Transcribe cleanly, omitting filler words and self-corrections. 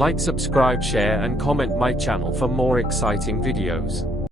Like, subscribe, share and comment my channel for more exciting videos.